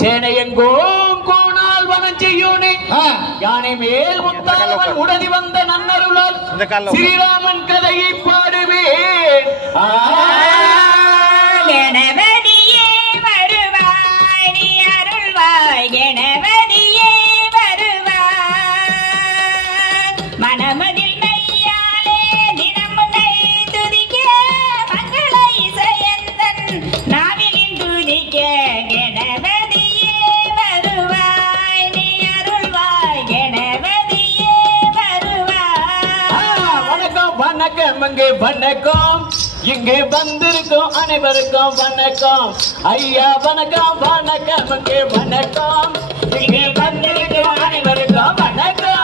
சேனையெங்கோம் கோணால் வனம் செய்யோனே யானை மேல் முத்தாவன் உடதி வந்த நன்னருளால் ஸ்ரீராமன் கதையை பாடுவேன். கணபதியே வருவாய் நீ அருள்வாய் கணபதியே வருவாய் மனமதில் மையாலே தினமுனை துதிக்க மங்கள இசையந்தன் நாவிலின் துதிக்க கணபதியே வருவாய் நீ அருள்வாய் கணபதியே வருவாய். வணக்கம் வணக்கம் அங்கே வணக்கம் இங்கே வந்திருக்கும் அனைவருக்கும் வணக்கம் ஐயா வணக்கம் வணக்கம் இங்கே வணக்கம் இங்கே வந்திருக்கும் அனைவருக்கும் வணக்கம்.